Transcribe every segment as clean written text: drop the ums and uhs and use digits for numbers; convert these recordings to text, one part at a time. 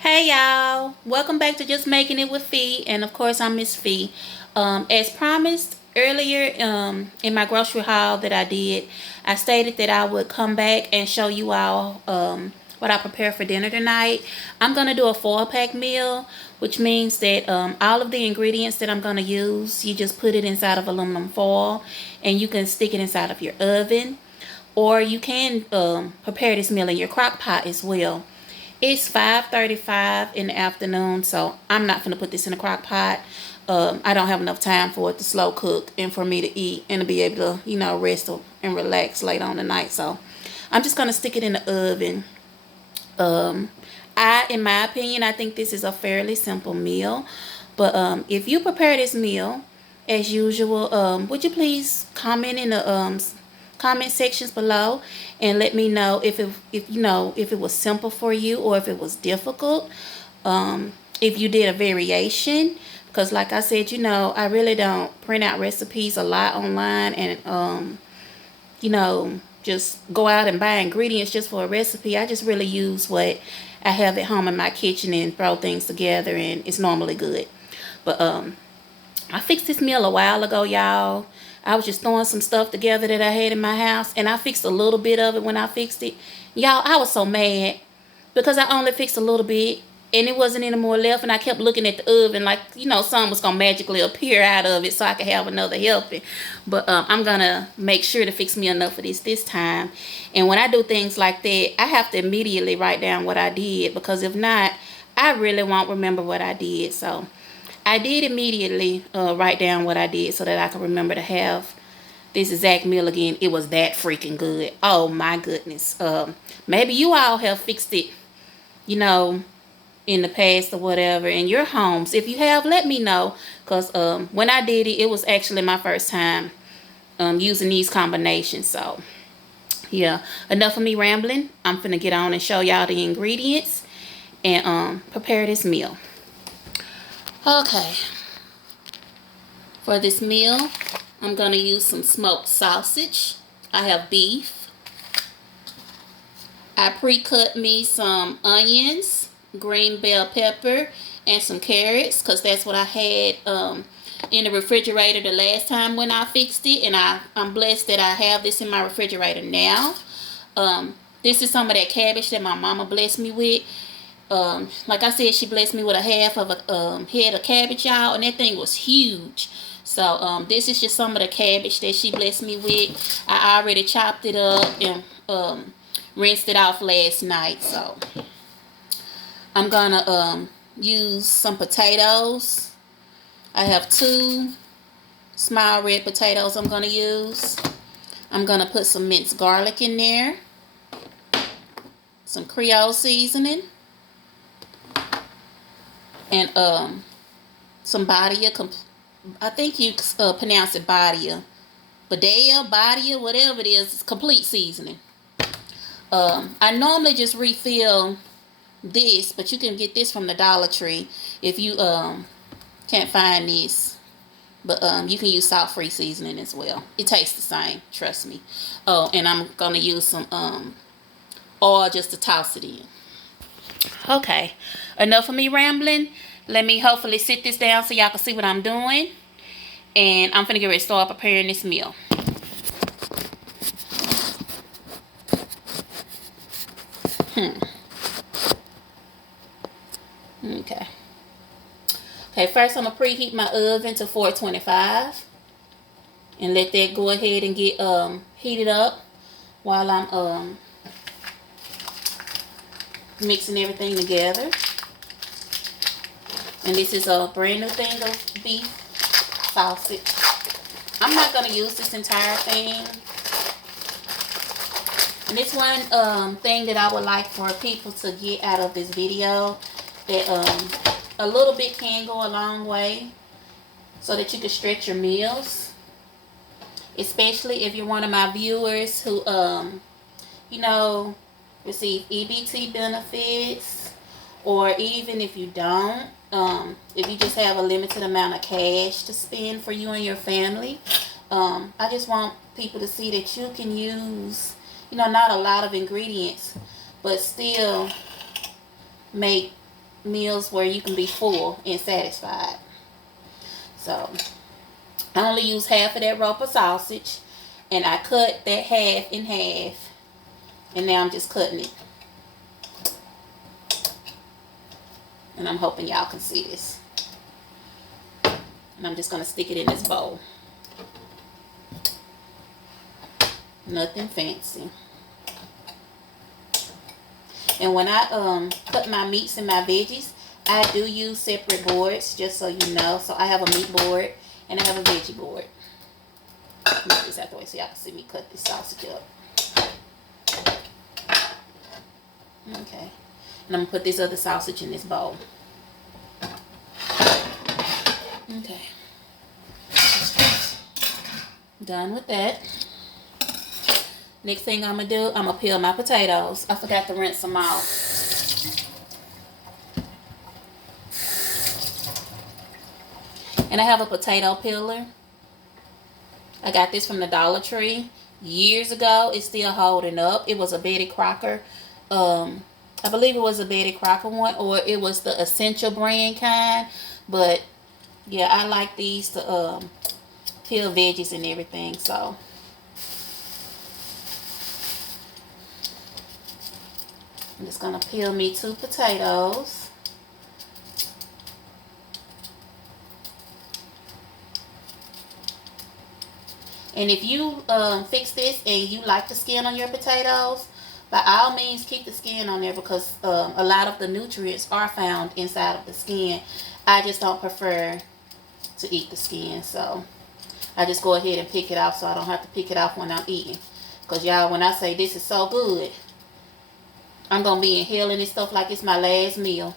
Hey y'all, welcome back to Just Making It with Fee, and of course I'm Miss Fee. As promised earlier, in my grocery haul that I did, I stated that I would come back and show you all what I prepared for dinner tonight. I'm gonna do a 4-pack meal, which means that all of the ingredients that I'm gonna use, you just put it inside of aluminum foil, and you can stick it inside of your oven, or you can prepare this meal in your crock pot as well. It's 5:35 in the afternoon, so I'm not gonna put this in a crock pot. I don't have enough time for it to slow cook and for me to eat and to be able to, rest and relax late on the night. So I'm just gonna stick it in the oven. Um, in my opinion, I think this is a fairly simple meal. But if you prepare this meal as usual, would you please comment in the comment sections below and let me know if it was simple for you or if it was difficult. If you did a variation, because like I said, I really don't print out recipes a lot online and just go out and buy ingredients just for a recipe. I just really use what I have at home in my kitchen and throw things together, and it's normally good. But I fixed this meal a while ago, y'all. I was just throwing some stuff together that I had in my house, and I fixed a little bit of it when I fixed it. Y'all, I was so mad because I only fixed a little bit, and it wasn't any more left, and I kept looking at the oven like, something was going to magically appear out of it so I could have another helping. But I'm going to make sure to fix me enough of this time. And when I do things like that, I have to immediately write down what I did, because if not, I really won't remember what I did. So I did immediately write down what I did so that I could remember to have this exact meal again. It was that freaking good. Oh my goodness. Maybe you all have fixed it, you know, in the past or whatever in your homes. If you have, let me know, because when I did it, it was actually my first time using these combinations. So yeah, enough of me rambling. I'm finna get on and show y'all the ingredients and prepare this meal. Okay, for this meal, I'm going to use some smoked sausage. I have beef. I pre-cut me some onions, green bell pepper, and some carrots, because that's what I had in the refrigerator the last time when I fixed it. And I'm blessed that I have this in my refrigerator now. This is some of that cabbage that my mama blessed me with. Like I said, she blessed me with a half of a head of cabbage, y'all, and that thing was huge. So this is just some of the cabbage that she blessed me with. I already chopped it up and rinsed it off last night. So I'm gonna use some potatoes. I have 2 small red potatoes I'm gonna use. I'm gonna put some minced garlic in there, some Creole seasoning, and some badia. I think you pronounce it badia, badia, whatever it is. It's complete seasoning. I normally just refill this, but you can get this from the Dollar Tree if you can't find this. But you can use salt-free seasoning as well. It tastes the same, trust me. Oh, and I'm gonna use some oil just to toss it in. Okay, enough of me rambling. Let me hopefully sit this down so y'all can see what I'm doing. And I'm finna get ready to start preparing this meal. Okay. Okay, first I'm gonna preheat my oven to 425 and let that go ahead and get heated up while I'm mixing everything together. And this is a brand new thing of beef sausage. I'm not going to use this entire thing. And it's one thing that I would like for people to get out of this video, that a little bit can go a long way so that you can stretch your meals. Especially if you're one of my viewers who, receive EBT benefits, or even if you don't, if you just have a limited amount of cash to spend for you and your family. I just want people to see that you can use, not a lot of ingredients, but still make meals where you can be full and satisfied. So I only use half of that roper sausage, and I cut that half in half, and now I'm just cutting it. And I'm hoping y'all can see this. And I'm just going to stick it in this bowl. Nothing fancy. And when I cut my meats and my veggies, I do use separate boards, just so you know. So I have a meat board and I have a veggie board. Move this out the way so y'all can see me cut this sausage up. Okay. And I'm going to put this other sausage in this bowl. Okay. Done with that. Next thing I'm going to do, I'm going to peel my potatoes. I forgot to rinse them off. And I have a potato peeler. I got this from the Dollar Tree years ago. It's still holding up. It was a Betty Crocker. I believe it was a Betty Crocker one, or it was the Essential brand kind. But yeah, I like these to peel veggies and everything. So I'm just gonna peel me 2 potatoes. And if you fix this and you like the skin on your potatoes, by all means keep the skin on there, because a lot of the nutrients are found inside of the skin. I just don't prefer to eat the skin, so I just go ahead and pick it off so I don't have to pick it off when I'm eating. Because y'all, when I say this is so good, I'm going to be inhaling this stuff like it's my last meal.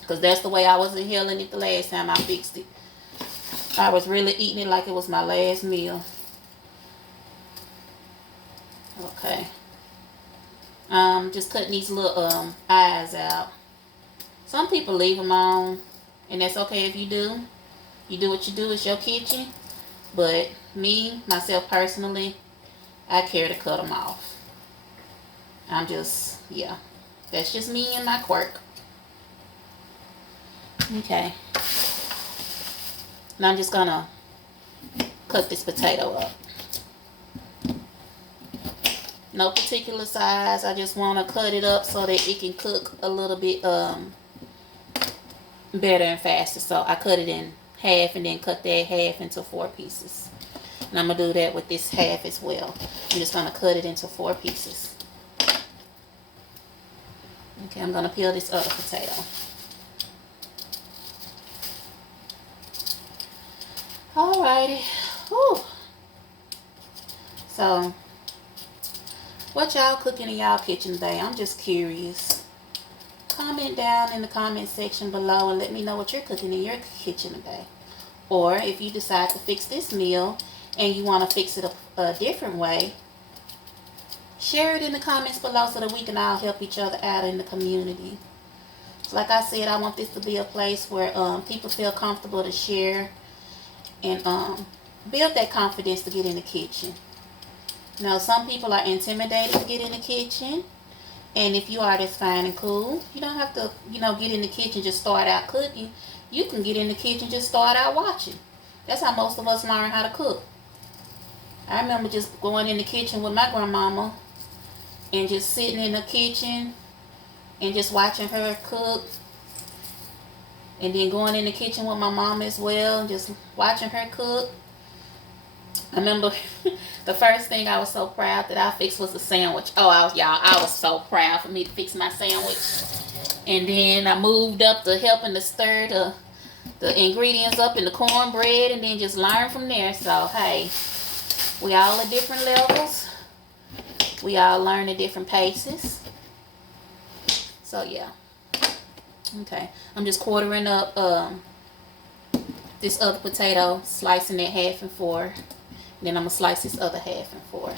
Because that's the way I was inhaling it the last time I fixed it. I was really eating it like it was my last meal. Okay. Just cutting these little eyes out. Some people leave them on, and that's okay if you do. You do what you do. It's your kitchen. But me, myself personally, I care to cut them off. I'm just, yeah. That's just me and my quirk. Okay. And I'm just gonna cut this potato up. No particular size. I just want to cut it up so that it can cook a little bit better and faster. So I cut it in half and then cut that half into 4 pieces. And I'm going to do that with this half as well. I'm just going to cut it into 4 pieces. Okay, I'm going to peel this other potato. Alrighty. Whew. So, what y'all cooking in y'all kitchen today? I'm just curious. Comment down in the comment section below and let me know what you're cooking in your kitchen today. Or if you decide to fix this meal and you want to fix it a different way, share it in the comments below so that we can all help each other out in the community. Like I said, I want this to be a place where people feel comfortable to share and build that confidence to get in the kitchen. Now, some people are intimidated to get in the kitchen. And if you are, that's fine and cool. You don't have to, get in the kitchen, just start out cooking. You can get in the kitchen, just start out watching. That's how most of us learn how to cook. I remember just going in the kitchen with my grandmama and just sitting in the kitchen and just watching her cook. And then going in the kitchen with my mom as well and just watching her cook. I remember the first thing I was so proud that I fixed was a sandwich. Oh, I was so proud for me to fix my sandwich. And then I moved up to helping to stir the ingredients up in the cornbread and then just learn from there. So, hey, we all at different levels. We all learn at different paces. So, yeah. Okay, I'm just quartering up this other potato, slicing it half and 4. Then I'm going to slice this other half and 4.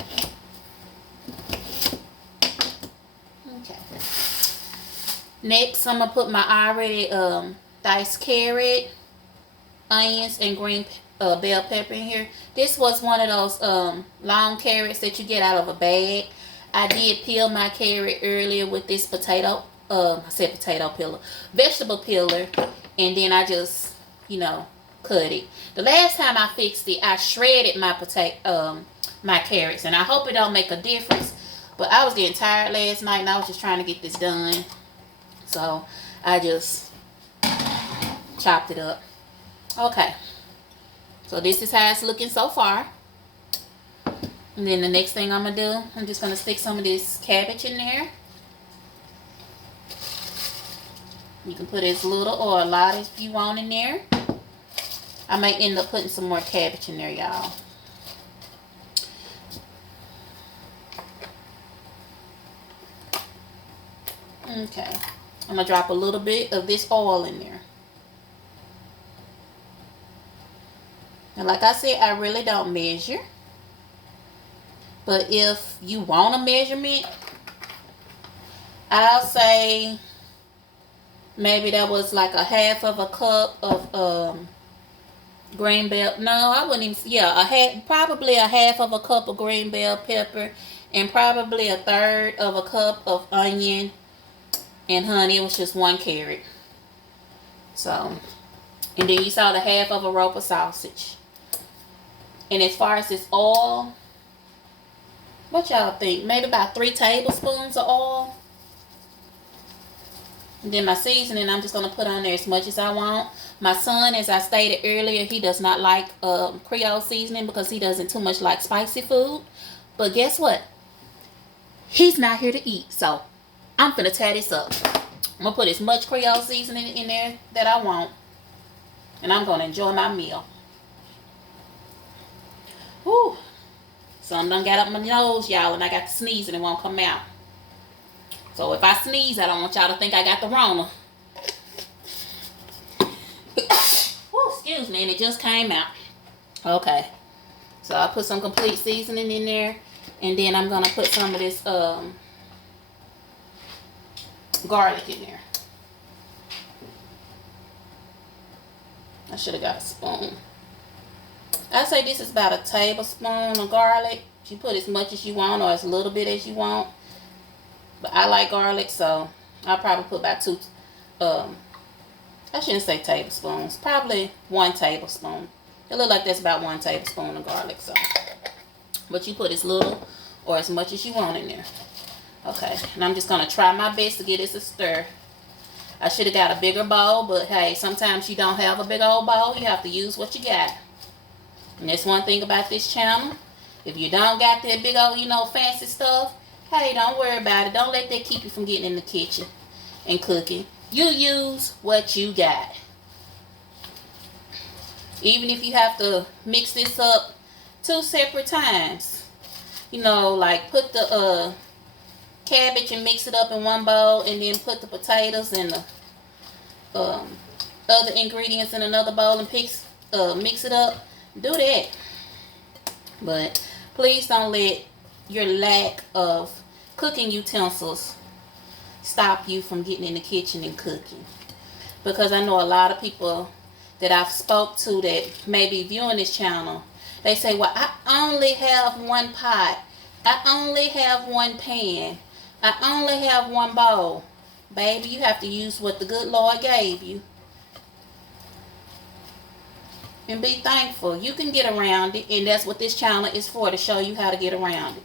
Okay. Next, I'm going to put my already diced carrot, onions, and green bell pepper in here. This was one of those long carrots that you get out of a bag. I did peel my carrot earlier with this potato I said potato peeler, vegetable peeler, and then I just, cut it. The last time I fixed it, I shredded my carrots, and I hope it don't make a difference. But I was getting tired last night, and I was just trying to get this done, so I just chopped it up. Okay, so this is how it's looking so far. And then the next thing I'm gonna do, I'm just gonna stick some of this cabbage in there. You can put as little or a lot as you want in there. I might end up putting some more cabbage in there, y'all. Okay, I'm gonna drop a little bit of this oil in there. And like I said, I really don't measure. But if you want a measurement, I'll say maybe that was like a half of a cup of green bell. No, I wouldn't even. Yeah, probably a half of a cup of green bell pepper, and probably a third of a cup of onion. And honey, it was just 1 carrot. So, and then you saw the half of a rope of sausage. And as far as this oil, what y'all think? Maybe about 3 tablespoons of oil. And then my seasoning, I'm just going to put on there as much as I want. My son, as I stated earlier, he does not like Creole seasoning because he doesn't too much like spicy food. But guess what? He's not here to eat, so I'm finna tear this up. I'm gonna put as much Creole seasoning in there that I want. And I'm gonna enjoy my meal. Whew. Some done got up my nose, y'all, and I got to sneeze and it won't come out. So if I sneeze, I don't want y'all to think I got the Rona. Whew, excuse me, and it just came out. Okay. So I put some complete seasoning in there. And then I'm gonna put some of this garlic in there. I should have got a spoon. I say this is about a tablespoon of garlic. You put as much as you want or as little bit as you want. But I like garlic, so I'll probably put about 2, I shouldn't say tablespoons, probably 1 tablespoon. It looks like that's about 1 tablespoon of garlic, so. But you put as little or as much as you want in there. Okay, and I'm just going to try my best to get this a stir. I should have got a bigger bowl, but hey, sometimes you don't have a big old bowl. You have to use what you got. And that's one thing about this channel. If you don't got that big old, fancy stuff, hey, don't worry about it. Don't let that keep you from getting in the kitchen and cooking. You use what you got. Even if you have to mix this up 2 separate times. Like put the cabbage and mix it up in one bowl, and then put the potatoes and the other ingredients in another bowl and mix it up. Do that. But please don't let your lack of cooking utensils stop you from getting in the kitchen and cooking. Because I know a lot of people that I've spoke to that may be viewing this channel, they say, well, I only have 1 pot. I only have 1 pan. I only have 1 bowl. Baby, you have to use what the good Lord gave you. And be thankful. You can get around it, and that's what this channel is for, to show you how to get around it.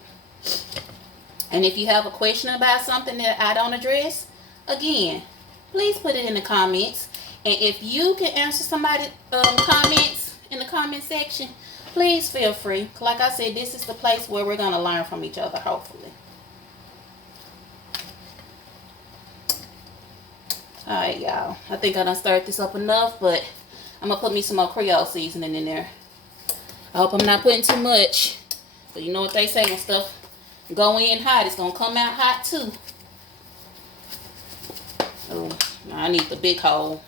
And if you have a question about something that I don't address, again, please put it in the comments. And if you can answer somebody's comments in the comment section, please feel free. Like I said, this is the place where we're going to learn from each other, hopefully. Alright, y'all. I think I done stirred this up enough, but I'm going to put me some more Creole seasoning in there. I hope I'm not putting too much. So you know what they say, when stuff go in hot, it's going to come out hot too. Oh, I need the big hole.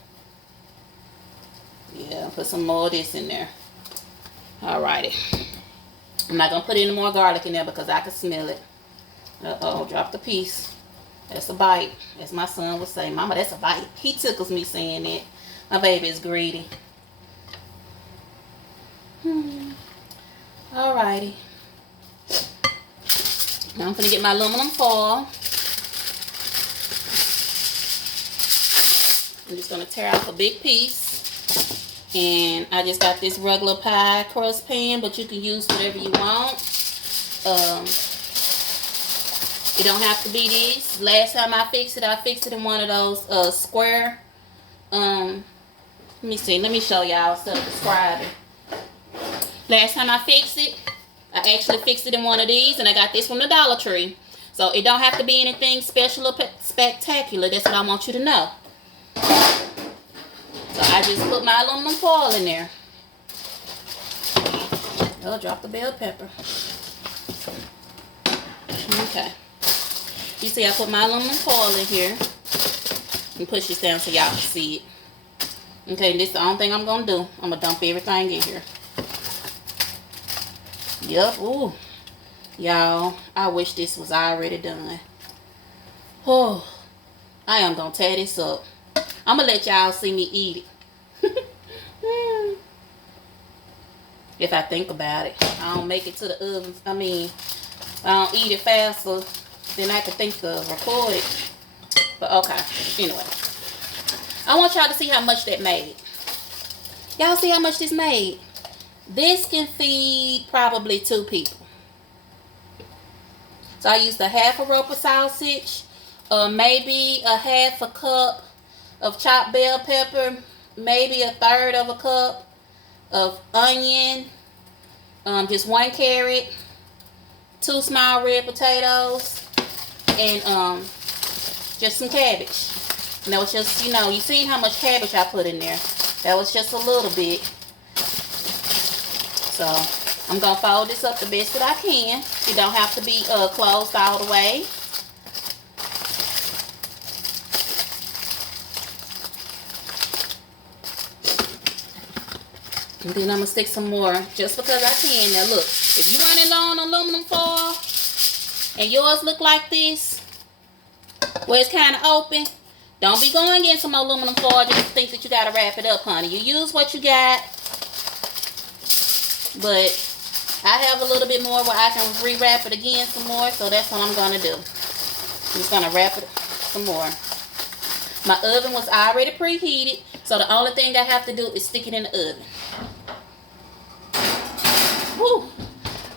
Yeah, put some more of this in there. Alrighty. I'm not going to put any more garlic in there because I can smell it. Uh-oh, drop the piece. That's a bite. As my son would say, Mama, that's a bite. He tickles me saying that. My baby is greedy. Alrighty. Now I'm going to get my aluminum foil. I'm just going to tear off a big piece. And I just got this regular pie crust pan, but you can use whatever you want. It don't have to be this. Last time I fixed it in one of those square. Let me see. Let me show y'all instead of describing. Last time I fixed it, I actually fixed it in one of these, and I got this from the Dollar Tree. So it don't have to be anything special or spectacular. That's what I want you to know. So I just put my aluminum foil in there. Oh, drop the bell pepper. Okay. You see I put my aluminum foil in here. And push this down so y'all can see it. Okay, this is the only thing I'm going to do. I'm going to dump everything in here. Yup. Ooh. Y'all, I wish this was already done. Oh, I am going to tear this up. I'm going to let y'all see me eat it. If I think about it. I don't make it to the oven. I mean, I don't eat it faster than I can think of record it. But okay. Anyway. I want y'all to see how much that made. Y'all see how much this made? This can feed probably 2 people. So I used a half a rope of sausage. Maybe a half a cup of chopped bell pepper, maybe a third of a cup of onion, just 1 carrot, 2 small red potatoes, and just some cabbage. And that was just, you know, you seen how much cabbage I put in there. That was just a little bit. So I'm gonna fold this up the best that I can. It don't have to be closed all the way. And then I'm going to stick some more just because I can. Now look, if you running low on aluminum foil and yours look like this, where it's kind of open, don't be going in some aluminum foil just to think that you got to wrap it up, honey. You use what you got. But I have a little bit more where I can rewrap it again some more. So that's what I'm going to do. I'm just going to wrap it some more. My oven was already preheated. So the only thing I have to do is stick it in the oven. Whew.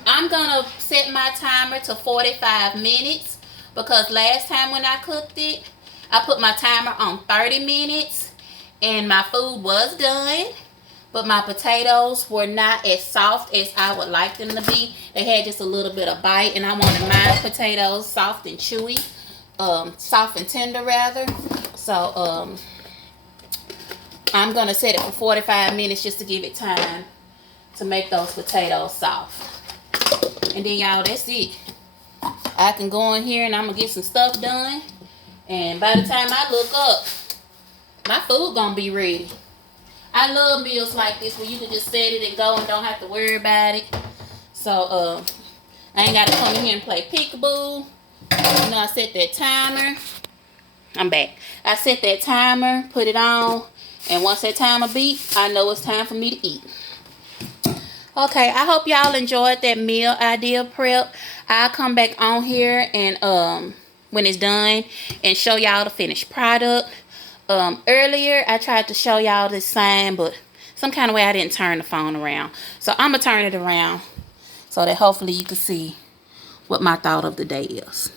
I'm gonna set my timer to 45 minutes because last time when I cooked it, I put my timer on 30 minutes and my food was done, but my potatoes were not as soft as I would like them to be. They had just a little bit of bite, and I wanted my potatoes soft and chewy, soft and tender rather. So I'm gonna set it for 45 minutes just to give it time to make those potatoes soft. And then y'all, that's it. I can go in here and I'm gonna get some stuff done, and by the time I look up, my food gonna be ready. I love meals like this where you can just set it and go and don't have to worry about it. So I ain't gotta come in here and play peekaboo. You know, I set that timer. I'm back. I set that timer, put it on, and once that timer beep, I know it's time for me to eat. Okay, I hope y'all enjoyed that meal idea prep. I'll come back on here and when it's done and show y'all the finished product. Earlier I tried to show y'all this sign, but some kind of way I didn't turn the phone around. So I'm gonna turn it around so that hopefully you can see what my thought of the day is.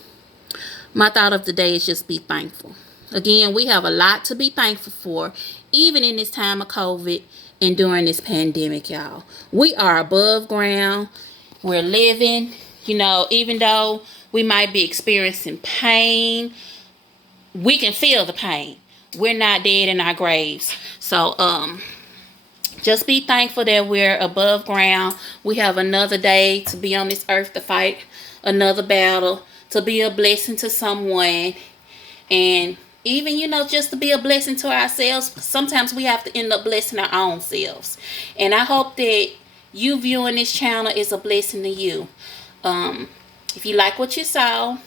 My thought of the day is just be thankful. Again, we have a lot to be thankful for, even in this time of COVID and during this pandemic, y'all. We are above ground. We're living, you know, even though we might be experiencing pain, we can feel the pain. We're not dead in our graves. So, just be thankful that we're above ground. We have another day to be on this earth to fight another battle, to be a blessing to someone, and even, you know, just to be a blessing to ourselves. Sometimes we have to end up blessing our own selves. And I hope that you viewing this channel is a blessing to you. If you like what you saw,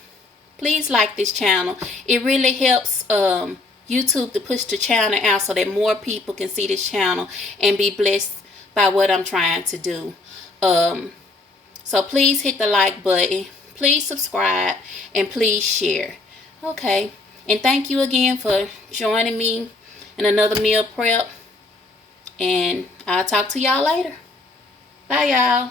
please like this channel. It really helps YouTube to push the channel out so that more people can see this channel and be blessed by what I'm trying to do. So please hit the like button. Please subscribe. And please share. Okay. And thank you again for joining me in another meal prep. And I'll talk to y'all later. Bye, y'all.